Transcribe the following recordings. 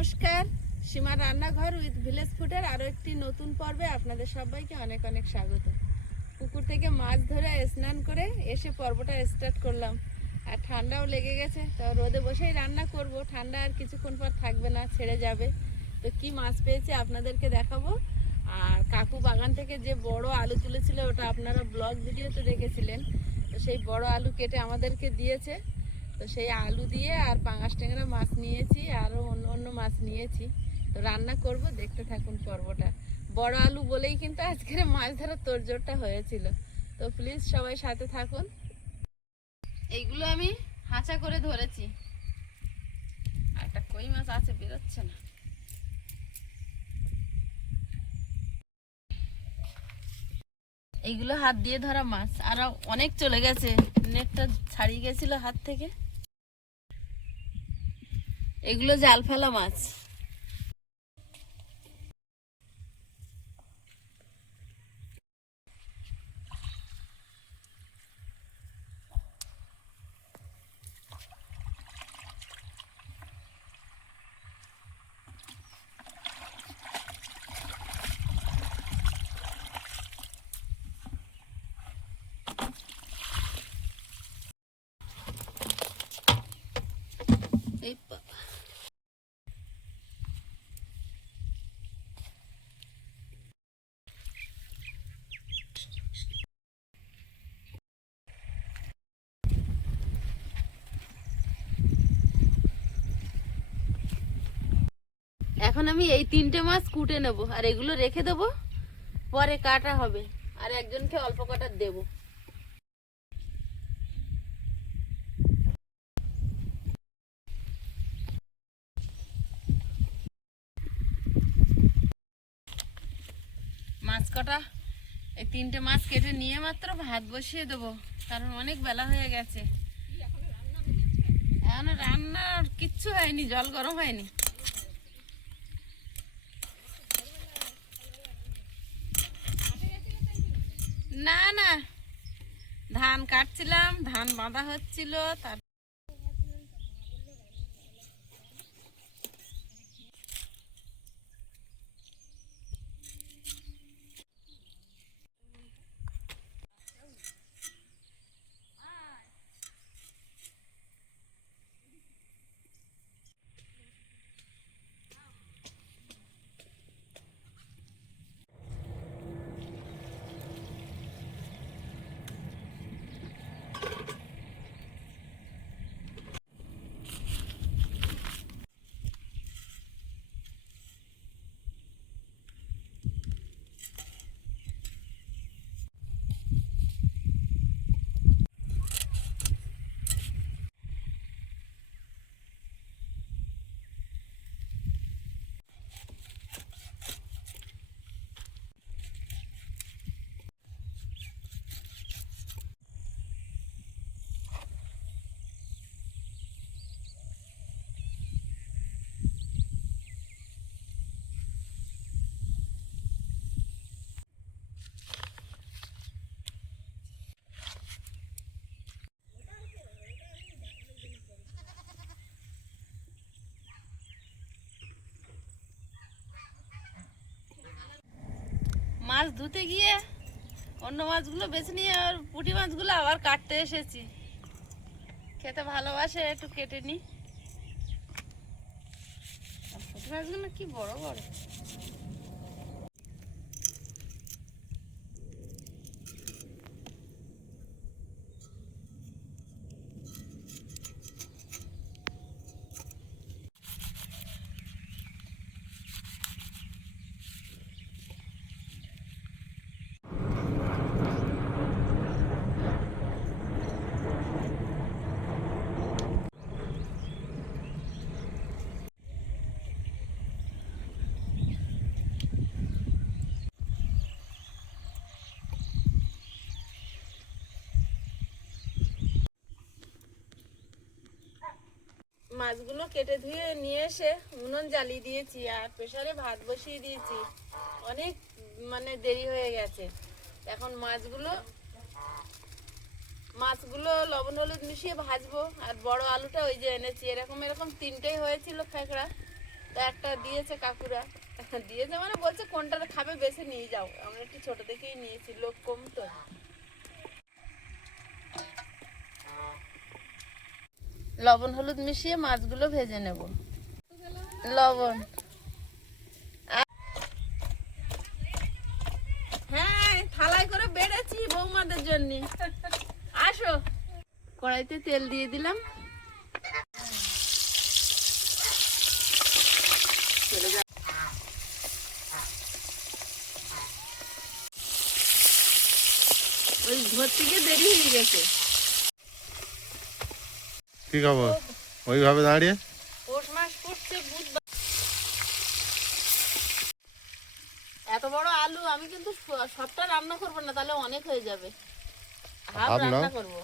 নমস্কার, সীমা রান্নাঘর with village ফুডের আরও একটি নতুন পর্বে আপনাদের সবাইকে অনেক অনেক স্বাগত। পুকুর থেকে মাছ ধরে স্নান করে এসে পর্বটা স্টার্ট করলাম। আর ঠান্ডাও লেগে গেছে, তো রোদে বসেই রান্না করব। ঠান্ডা আর কিছুক্ষণ পর থাকবে না, ছেড়ে যাবে। তো কি মাছ পেয়েছি আপনাদেরকে দেখাবো। আর কাকু বাগান থেকে যে বড় আলু তুলেছিল, ওটা আপনারা ব্লগ ভিডিওতে দেখেছিলেন। তো সেই বড় আলু কেটে আমাদেরকে দিয়েছে। তো সেই আলু দিয়ে আর পাঙাশ ট্যাংরা মাছ নিয়েছি, আরও অন্য অন্য মাছ নিয়েছি। তো রান্না করব, দেখতে থাকুন পর্বটা। বড় আলু বলেই কিন্তু আজকের মাছ ধরার তোড়জোড়টা হয়েছিল। তো প্লিজ সবাই সাথে থাকুন। এইগুলো আমি হাঁচা করে ধরেছি। আর একটা কই মাছ আছে, বেরোচ্ছে না। এইগুলো হাত দিয়ে ধরা মাছ, আর অনেক চলে গেছে, নেটটা ছাড়িয়ে গেছিল হাত থেকে। এগুলো জাল ফেলা মাছ। এই এখন আমি এই 3টে মাছ কুটে নেব, আর এগুলো রেখে দেবো, পরে কাটা হবে। আর একজনকে অল্প কাটা দেব। মাছ কাটা এই 3টে মাছ কেটে নিয়ে মাত্র ভাত বসিয়ে দেবো, কারণ অনেক বেলা হয়ে গেছে। এখন রান্না কিচ্ছু হয়নি, জল গরম হয়নি। না না, ধান কাটছিলাম, ধান বাঁধা হচ্ছিল। তার মাছ ধুতে গিয়ে অন্য মাছগুলো বেছে নিয়ে আর পুঁটি মাছগুলো আবার কাটতে এসেছি। খেতে ভালোবাসে, একটু কেটে নি। পুঁটি মাছগুলো কি বড় বড়। মাছগুলো কেটে ধুয়ে নিয়ে এসে উনুন জ্বালিয়ে দিয়েছি, আর প্রেসারে ভাত বসিয়ে দিয়েছি। অনেক দেরি হয়ে গেছে। এখন মাছগুলো লবণ হলুদ মিশিয়ে ভাজবো। আর বড় আলুটা ওই যে এনেছি, এরকম এরকম 3টেই হয়েছিল ফ্যাকড়া। তো একটা দিয়েছে কাকুরা, দিয়েছে মানে বলছে কোনটা খাবে বেছে নিয়ে যাও। আমরা একটু ছোট দেখেই নিয়েছি, লোক কম তো। লবণ হলুদ মিশিয়ে মাছগুলো ভেজে নেব। লবণ, হ্যাঁ থালায় করে বেড়েছি বৌমাদের জন্য। আসো, কড়াইতে তেল দিয়ে দিলাম। ওই ধরতে গিয়ে দেরি হয়ে গেছে। কি খবর ওইভাবে দাঁড়িয়ে? পৌষ মাস পড়ছে, বুধবার। এত বড় আলু আমি কিন্তু সবটা রান্না করবো না, তাহলে অনেক হয়ে যাবে। হাফ রান্না করব।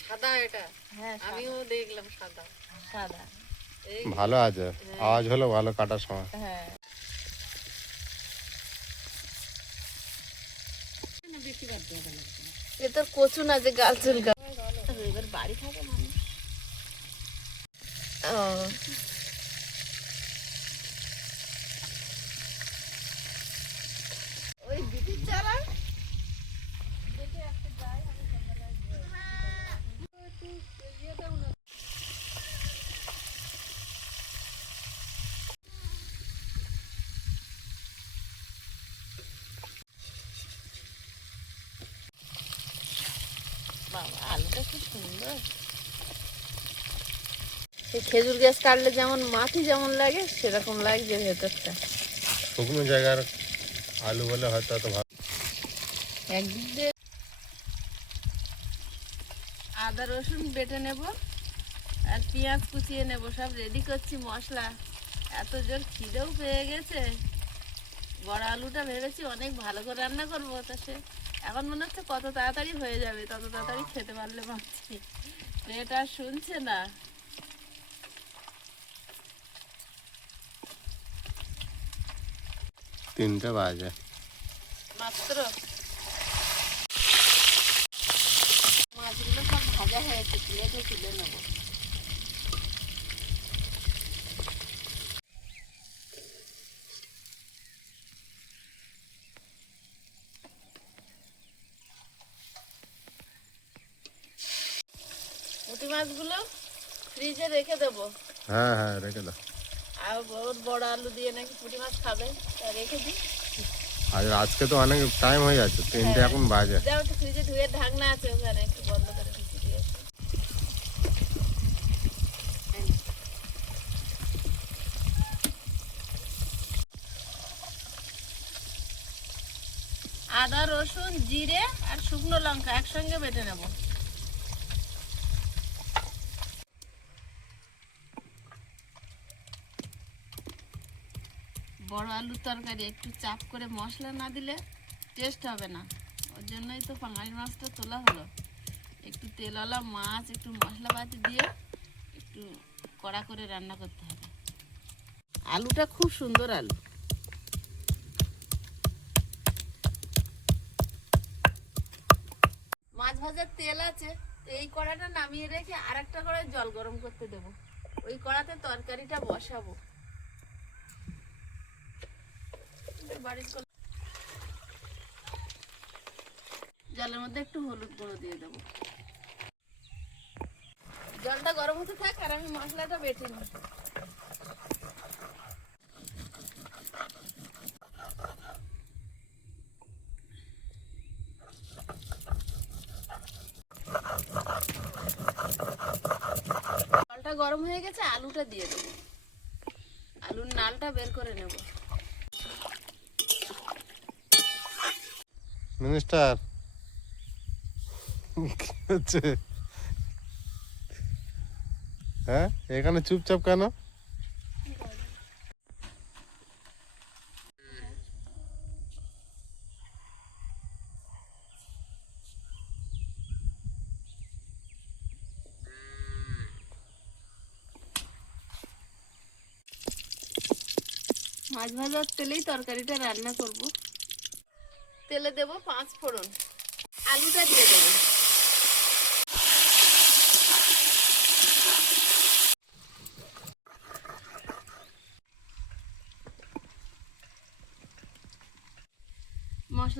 সাদা এটা? হ্যাঁ আমিও দেখলাম সাদা। সাদা ভালো আছে, আওয়াজ হলো ভালো কাটার সময়। হ্যাঁ এ তোর কচু না যে গাল চুলকা। এবার বাড়ি থাকে মানুষ। ওই বিটির চারা বাবা, আলুটা কি সুন্দর। এই খেজুর গাছ কাটলে যেমন মাটি যেমন লাগে সেরকম লাগছে ভেতরটা। শুকনো জায়গার আলু বলে হয়তো অত ভালো। একদিক দিয়ে আদা রসুন বেটে নেব আর পেঁয়াজ কুচিয়ে নেব, সব রেডি করছি মশলা। এত জোর খিদেও পেয়ে গেছে। বড় আলুটা ভেবেছি অনেক ভালো করে রান্না করবো, তা সে এখন মনে হচ্ছে কত তাড়াতাড়ি হয়ে যাবে, তত তাড়াতাড়ি খেতে পারলে ভাবছি। পেট আর শুনছে না। তিনটে বাজে মাত্র। মাছগুলো সব ভাজা হয়েছে, প্লেটে তুলে নেবো। পুঁটি মাছগুলো ফ্রিজে রেখে দেবো। হ্যাঁ হ্যাঁ রেখে দাও। আর বড় আলু দিয়ে নাকি পুঁটি মাছ খাবে, তা রেখে দিই। আর আজকে তো অনেক টাইম হয়ে যাচ্ছে, তিনটে এখন বাজে। যাও একটু ফ্রিজে ধুয়ে ঢাকনা আছে ওখানে, একটু বন্ধ করে ঢুকি দিয়ে। আদা রসুন জিরে আর শুকনো লঙ্কা একসঙ্গে বেটে নেব। বড় আলুর তরকারি একটু চাপ করে মশলা না দিলে টেস্ট হবে না, ওর জন্যই তো পাঙাশ মাছটা তোলা হলো। একটু তেলওয়ালা মাছ একটু মশলাপাতি দিয়ে একটু কড়া করে রান্না করতে হবে। আলুটা খুব সুন্দর আলু। মাছ ভাজার তেল আছে, তো এই কড়াটা নামিয়ে রেখে আরেকটা কড়াই জল গরম করতে দেব। ওই কড়াতে তরকারিটা বসাবো। জলের মধ্যে একটু হলুদ গুঁড়ো দিয়ে দেবো। জলটা গরম হতে থাক আর আমি মশলাটা বেটে নিই। জলটা গরম হয়ে গেছে, আলুটা দিয়ে দেবো। আলুর নালটা বের করে নেব। মিনিস্টার কি হচ্ছে? হ্যাঁ এখানে চুপচাপ কেন? মাছ ভাজার তেলেই তরকারিটা রান্না করব। তেলে দেব 5 ফোড়ন, আলুটা দিয়ে দেব।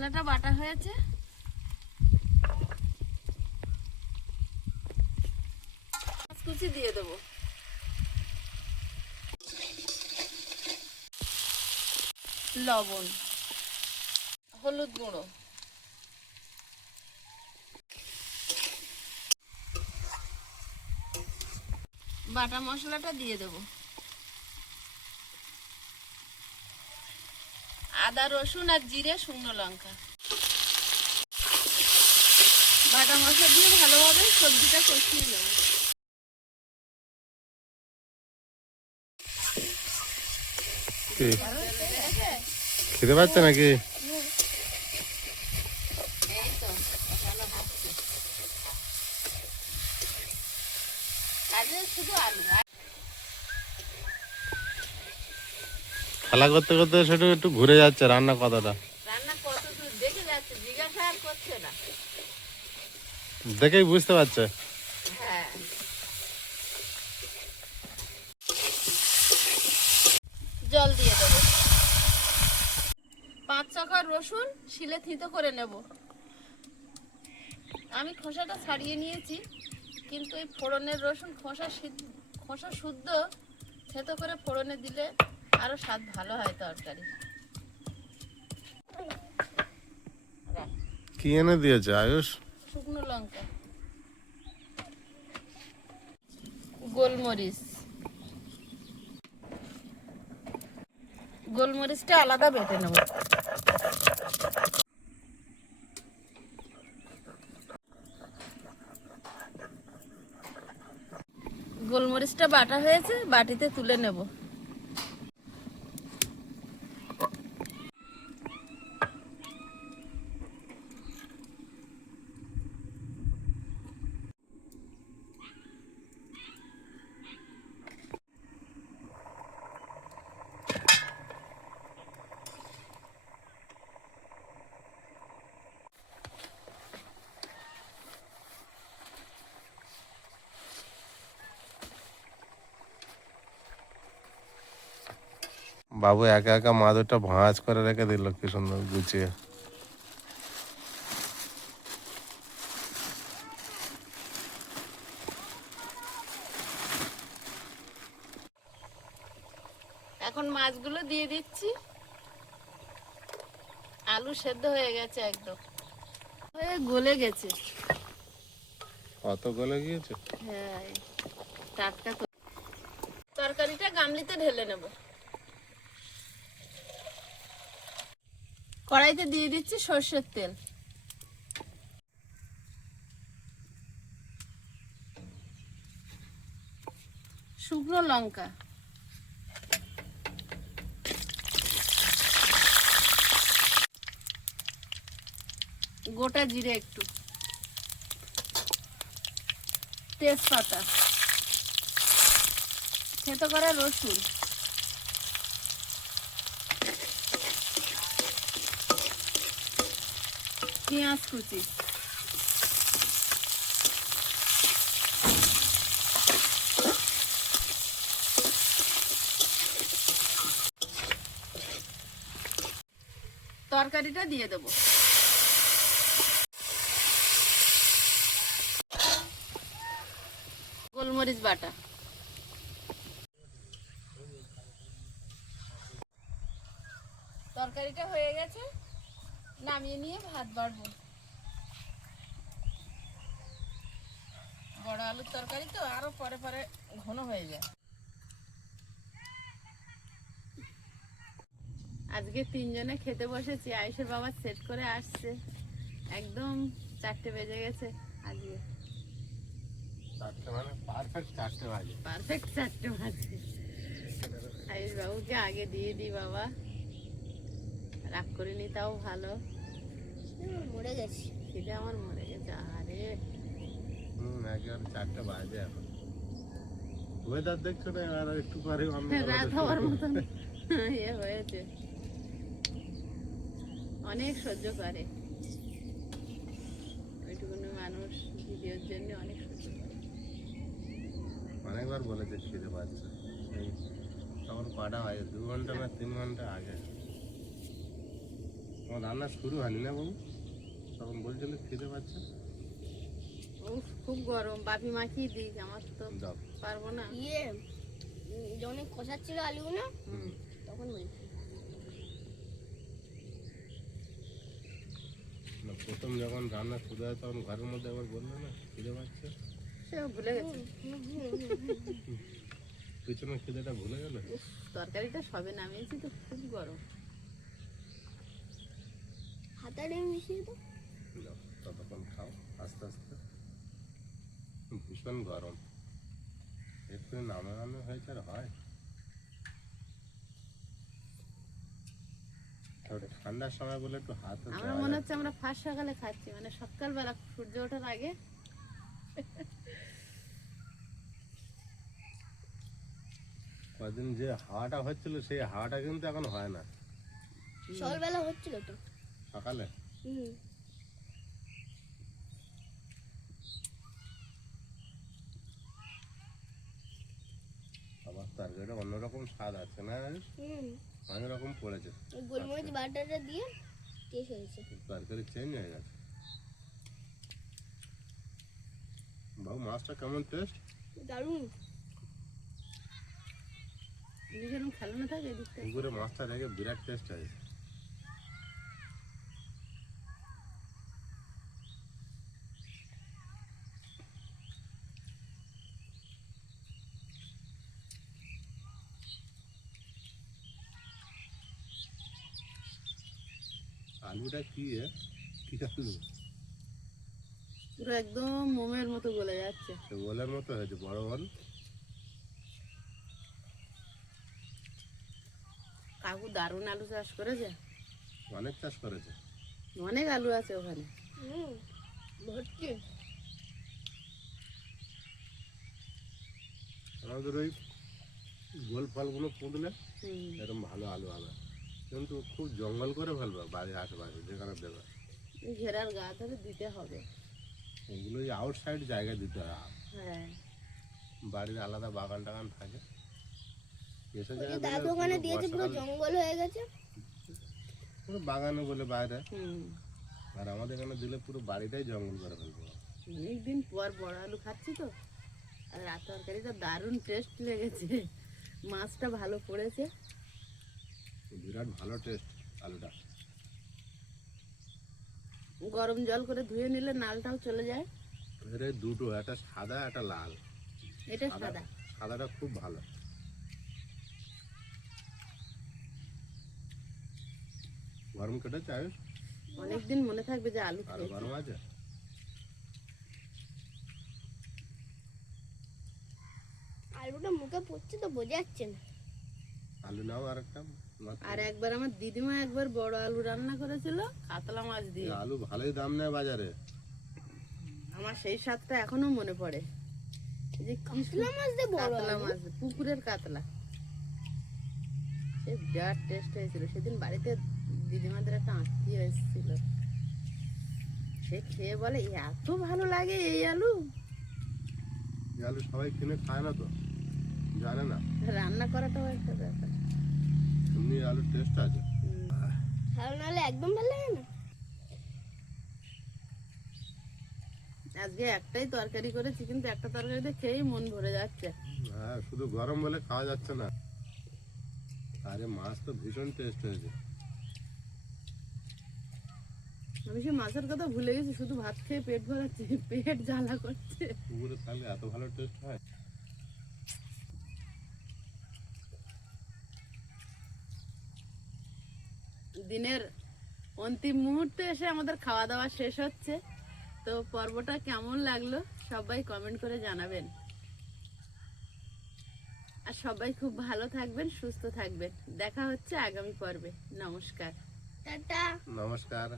মশলাটা বাটা হয়েছে, কুচি দিয়ে দেবো, লবণ, হলুদ গুঁড়ো, বাটা মশলাটা দিয়ে দেবো, আদা রসুন আর জিরে শুকনো লঙ্কা, বাটা মশলা দিয়ে ভালোভাবে সবজিটা কষিয়ে নেব। খেতে পাচ্ছে নাকি? এই তো কষানো হচ্ছে, আজকে শুধু আলু। খেলা করতে করতে সেটা একটু ঘুরে যাচ্ছে রান্না কথাটা, রান্না কত দূর দেখে যাচ্ছে, জিজ্ঞাসা আর করছে না। দেখেই বুঝতে পারছে। হ্যাঁ, জল দিয়ে দেবো, 5 ছকা রসুন শিলে থিতো করে নেব। আমি খোসাটা ছাড়িয়ে নিয়েছি, কিন্তু এই ফোড়নের রসুন খোসা শুদ্ধ থেতো করে ফোড়নে দিলে আরো স্বাদ ভালো হয় তরকারি। কি এনে দিয়েছে আয়ুষ? শুকনো লঙ্কা, গোলমরিচ, গোলমরিচটা আলাদা বেটে নেব। গোলমরিচটা বাটা হয়েছে, বাটিতে তুলে নেব। বাবু একা একা মাদুরটা ভাঁজ করে রেখে দিল কি সুন্দর গুছিয়ে। এখন মাছগুলো দিয়ে দিচ্ছি। আলু সেদ্ধ হয়ে গেছে, একদম হয়ে গলে গেছে। কত গলে গিয়েছে? হ্যাঁ, টাটকা তরকারিটা গামলিতে ঢেলে নেব। কড়াইতে দিয়ে দিচ্ছি সর্ষের তেল, শুকনো লঙ্কা, গোটা জিরে একটু, তেজপাতা, থেতো করা রসুন, পেঁয়াজ কুচি, তরকারিটা দিয়ে দেবো। গোলমরিচ বাটা, তরকারিটা হয়ে গেছে, নামিয়ে নিয়ে ভাত বাড়বো। বড় আলুর তরকারি তো আরো পরে পরে ঘন হয়ে যায়। আজকে 3 জনে খেতে বসেছি, আয়ুষের বাবা সেট করে আসছে, একদম 4টে বেজে গেছে। আজকে পারফেক্ট 4টে বাজে। পারফেক্ট 4টে বাজে। আয়ুষ বাবুকে আগে দিয়ে দিই, বাবা রাগ করিনি, তাও ভালো। মরে গেছি, খিদে আমার মরে গেছে। আরে একেবারে 4টে বাজে এখন। ওয়েদার দেখছো না, আর একটু পরে রাত হওয়ার মতন ইয়ে হয়েছে, অনেক সহ্য করে ওইটুকুনি মানুষ, ভিডিওর জন্য অনেক সহ্য করে। অনেকবার বলেছে খিদে পাচ্ছে, তখন কটা হয়, 2 ঘন্টা না 3 ঘন্টা আগে। তোমার রান্না শুরু হয়নি না বাবু? তখন বলছিল খিদে পাচ্ছে। উফ, খুব গরম, বাপি মাখিয়ে দিই, আমার তো দাও। পারবো না। যখন কষাচ্ছিল আলুগুলো হুম। তখন বলছি না, প্রথম যখন রান্না শুরু হয় তখন ঘরের মধ্যে একবার বললো না খিদে পাচ্ছে, সেও ভুলে গেছে। পিছনের খিদেটা ভুলে গেল। উফ, তরকারিটা সবে নামিয়েছি তো, খুব গরম। হাতা ডিম মিশিয়ে তো দাও, ততক্ষণ খাও আস্তে আস্তে। ভীষণ গরম, একটু নামানো হয়েছে আর হয়। আর ঠান্ডার সময় বলে একটু হাতে আমার মনে হচ্ছে আমরা ফার্স্ট সকালে খাচ্ছি, মানে সকালবেলা সূর্য ওঠার আগে। কদিন যে হাওয়াটা হচ্ছিল সেই হাওয়াটা কিন্তু এখন হয় না। সকালবেলা হচ্ছিল তো সকালে আবার তরকারিটা অন্যরকম স্বাদ আছে না, অনেক রকম পড়েছে। গোলমরিচ বাটারটা দিয়ে টেস্ট হয়েছে। তরকারি চেঞ্জ হয়ে গেছে। বাবু মাছটা কেমন টেস্ট? দারুণ। যেরকম খেলানো থাকে এদিকটা। পুকুরে মাছটা রেখে বিরাট টেস্ট হয়েছে। আলুটা কি কি আলু? পুরো একদম মোমের মতো গলে যাচ্ছে। সে বলের মতো হয়েছে, বড় বল। কাকু দারুণ আলু চাষ করেছে, অনেক চাষ করেছে। অনেক আলু আছে ওখানে। ভর্তি। আমাদের ওই গোল ফলগুলো পুঁতলে হুম। এরকম ভালো আলু হবে, কিন্তু খুব জঙ্গল করে ফেলবে বাড়ির আশেপাশে যেখানে দেবে। এই ঘেরার গা ধরে দিতে হবে। ওগুলো ওই আউটসাইড জায়গায় দিতে হয়। হ্যাঁ, বাড়ির আলাদা বাগান টাগান থাকে। এসব ওই যে জায়গায় দাদু দিলে ওখানে পুরো দিয়েছে পুরো বর্ষাকাল জঙ্গল হয়ে গেছে। পুরো বাগানে বলে বাইরে, হুম। আর আমাদের এখানে দিলে পুরো বাড়িটাই জঙ্গল করে ফেলবো। অনেকদিন পর বড় আলু খাচ্ছি তো, আর রাত তরকারিটা দারুণ টেস্ট লেগেছে, মাছটা ভালো পড়েছে। বিরাট ভালো টেস্ট আলুটা। গরম জল করে ধুয়ে নিলে নালটাও চলে যায়। এর এই দুটো, একটা সাদা একটা লাল। এটা সাদা। সাদাটা খুব ভালো। গরম কেটেছে আয়ুষ? অনেকদিন মনে থাকবে যে আলু আর খেয়েছি। গরম আছে? আলুটা মুখে পড়ছে তো বোঝা যাচ্ছে না। আলু নাও আর একটা। আর একবার আমার দিদিমা একবার বড় আলু রান্না করেছিল কাতলা মাছ দিয়ে। আলু ভালোই দাম নেয় বাজারে। আমার সেই স্বাদটা এখনো মনে পড়ে। এই যে কি কাতলা মাছ দিয়ে বড় কাতলা আলু? মাছ, পুকুরের কাতলা, সে বিরাট টেস্ট হয়েছিল। সেদিন বাড়িতে দিদিমাদের একটা আত্মীয় এসেছিল, সে খেয়ে বলে এত ভালো লাগে এই আলু। এই আলু সবাই কিনে খায় না তো, জানে না। রান্না করাটাও একটা ব্যাপার। এমনি আলুর টেস্ট আছে। ভালো নাহলে একদম ভালো লাগে না। আজকে একটাই তরকারি করেছি, কিন্তু একটা তরকারিতে খেয়েই মন ভরে যাচ্ছে। হ্যাঁ, শুধু গরম বলে খাওয়া যাচ্ছে না। আরে মাছ তো ভীষণ টেস্ট হয়েছে। আমি সে মাছের কথা ভুলে গেছি, শুধু ভাত খেয়ে পেট ভরাচ্ছি, পেট জ্বালা করছে। পুকুরে থাকলে এত ভালো টেস্ট হয়। দিনের অন্তিম মুহূর্তে এসে আমাদের খাওয়া দাওয়া শেষ হচ্ছে। তো পর্বটা কেমন লাগলো সবাই কমেন্ট করে জানাবেন। আর সবাই খুব ভালো থাকবেন, সুস্থ থাকবেন। দেখা হচ্ছে আগামী পর্বে। নমস্কার। টাটা। নমস্কার।